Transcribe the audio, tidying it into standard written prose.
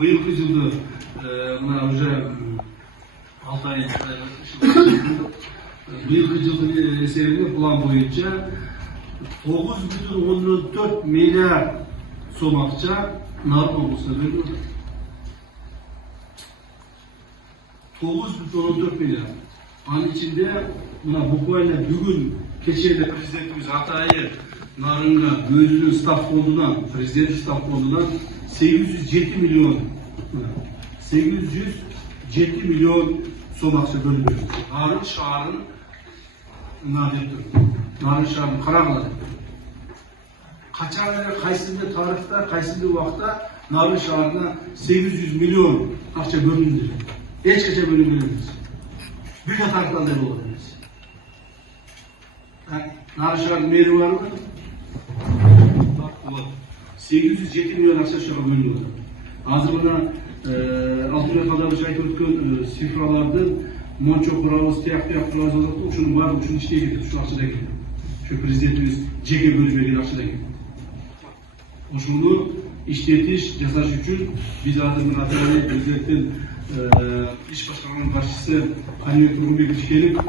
быйылкы жылды мына уже 6 ай быйылкы жылдын эсебинде план боюнча 9,14 миллиард сом акча Нарын облусуна берилди. 9,14 миллиард. Анын ичинде мына буквально бүгүн кечээ президентибиз атайы Нарынга өзүнүн штаб фондунан, президент штаб фондунан 807 миллион сом акча бөлүндү. Нарын шаарын Нарын шаарын карагыла. Качан эле кайсында тарыхта, кайсында убакта Нарын шаарына 800 миллион акча бөлүндү. Эч качан бөлүнбөгөн эмес. Бир да тарыхтандай болгон эмес. Нарын шаарынын мэри барбы? 807 миллион акча шаға бөлініп отыр. Азыр мына Алтынбек Кадырбаев айтып өткөн цифраларды Мончок Бравос тияк туразылыкты ушунун баары ушун иштей кетти, ушу акчада кетти. Ушу президентибиз жеке бөлүнбеген акчада кетти. Ошону иштетиш жасаш үчүн биз азыр мына президенттин иш башкарманын башчысы Каныбек Тургунбекович келип